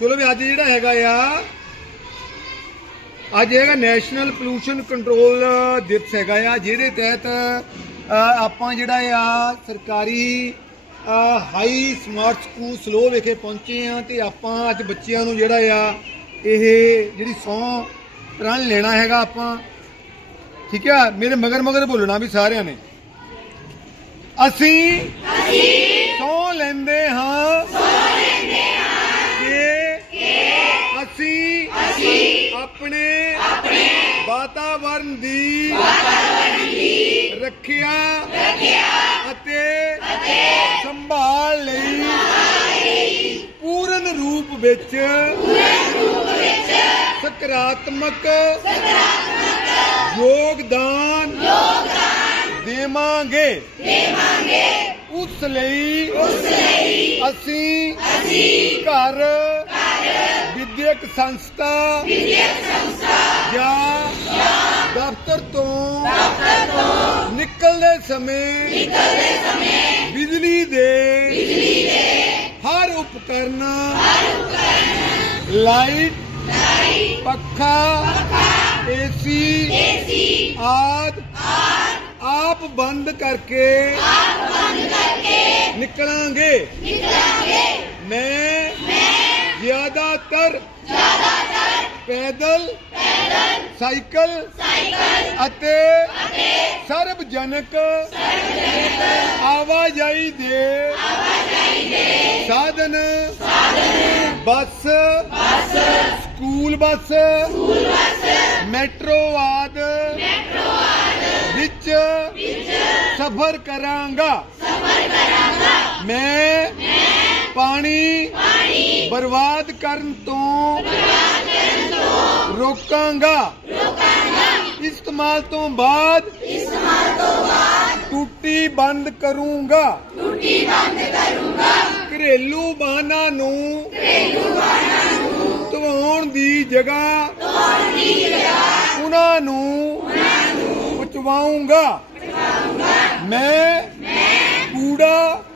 ਚਲੋ ਵੀ ਅੱਜ ਜਿਹੜਾ ਹੈਗਾ ਆ ਅੱਜ ਹੈਗਾ ਨੈਸ਼ਨਲ ਪੋਲੂਸ਼ਨ ਕੰਟਰੋਲ ਦਿਵਸ ਹੈਗਾ ਆ ਜਿਹਦੇ ਤਹਿਤ ਆਪਾਂ ਜਿਹੜਾ ਆ ਸਰਕਾਰੀ ਹਾਈ ਸਮਾਰਟ ਸਕੂਲ ਸਲੋ ਵਿਖੇ ਪਹੁੰਚੇ ਆ ਤੇ ਆਪਾਂ ਅੱਜ ਬੱਚਿਆਂ ਨੂੰ ਜਿਹੜਾ ਆ ਇਹ ਜਿਹੜੀ ਸਹੁੰ ਪ੍ਰਣ ਲੈਣਾ ਹੈਗਾ ਆਪਾਂ। ਠੀਕ ਆ? ਮੇਰੇ ਮਗਰ ਮਗਰ ਬੋਲਣਾ ਵੀ ਸਾਰਿਆਂ ਨੇ। ਅਸੀਂ ਅਸੀਂ ਸਹੁੰ ਲੈਂਦੇ ਹਾਂ। ਵਾਤਾਵਰਣ ਦੀ ਵਾਤਾਵਰਣ ਦੀ ਰੱਖਿਆ ਰੱਖਿਆ ਅਤੇ ਅਤੇ ਸੰਭਾਲ ਲਈ ਪੂਰਨ ਰੂਪ ਵਿੱਚ ਪੂਰਨ ਰੂਪ ਵਿੱਚ ਸਕਾਰਾਤਮਕ ਸਕਾਰਾਤਮਕ ਯੋਗਦਾਨ ਯੋਗਦਾਨ ਦੇਵਾਂਗੇ। ਦੇਵਾਂਗੇ ਉਸ ਲਈ ਉਸ ਲਈ ਅਸੀਂ ਅਸੀਂ ਘਰ ਵਿਦਿਅਕ ਸੰਸਥਾ ਵਿਦਿਅਕ ਸੰਸਥਾ ਜਾਂ ਦਫ਼ਤਰ ਤੋਂ ਦਫ਼ਤਰ ਤੋਂ ਨਿਕਲਦੇ ਸਮੇਂ ਨਿਕਲਦੇ ਸਮੇਂ ਬਿਜਲੀ ਦੇ ਬਿਜਲੀ ਦੇ ਹਰ ਉਪਕਰਨ ਹਰ ਉਪਕਰਨ ਲਾਈਟ ਲਾਈਟ ਪੱਖਾ ਪੱਖਾ ਏਸੀ ਏਸੀ ਆਦ ਆਪ ਬੰਦ ਕਰਕੇ ਆਪ ਬੰਦ ਕਰਕੇ ਨਿਕਲਾਂਗੇ ਨਿਕਲਾਂਗੇ ਮੈਂ ਮੈਂ ਜ਼ਿਆਦਾਤਰ ਜ਼ਿਆਦਾਤਰ ਪੈਦਲ ਪੈਦਲ ਸਾਈਕਲ ਸਾਈਕਲ ਅਤੇ ਅਤੇ ਸਰਵਜਨਕ ਸਰਵਜਨਕ ਆਵਾਜਾਈ ਦੇ ਆਵਾਜਾਈ ਦੇ ਸਾਧਨ ਸਾਧਨ bus bus school bus school bus metro ਆਦ ਵਿੱਚ ਸਫ਼ਰ ਕਰਾਂਗਾ ਸਫ਼ਰ ਕਰਾਂਗਾ। ਮੈਂ ਪਾਣੀ ਪਾਣੀ ਬਰਬਾਦ ਕਰਨ ਤੋਂ ਬਰਬਾਦ ਕਰਨ ਤੋਂ ਰੋਕਾਂਗਾ। ਰੋਕਾਂਗਾ। ਇਸਤੇਮਾਲ ਤੋਂ ਬਾਅਦ ਇਸਤੇਮਾਲ ਤੋਂ ਬਾਅਦ ਟੂਟੀ ਬੰਦ ਕਰੂੰਗਾ। ਟੂਟੀ ਬੰਦ ਕਰੂੰਗਾ। ਘਰੇਲੂ ਵਾਹਨਾਂ ਨੂੰ ਘਰੇਲੂ ਵਾਹਨਾਂ ਨੂੰ ਧਵਾਉਣ ਦੀ ਜਗ੍ਹਾ ਧਵਾਉਣ ਦੀ ਜਗ੍ਹਾ ਉਹਨਾਂ ਨੂੰ ਪਹੁੰਚਵਾਉਂਗਾ ਮੈਂ ਕੂੜਾ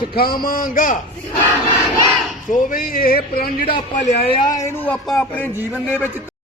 ਸਿਖਾਵਾਂਗਾ। ਸੋ ਵੀ ਇਹ ਪ੍ਰਣ ਜਿਹੜਾ ਆਪਾਂ ਲਿਆ ਆ ਇਹਨੂੰ ਆਪਾਂ ਆਪਣੇ ਜੀਵਨ ਦੇ ਵਿੱਚ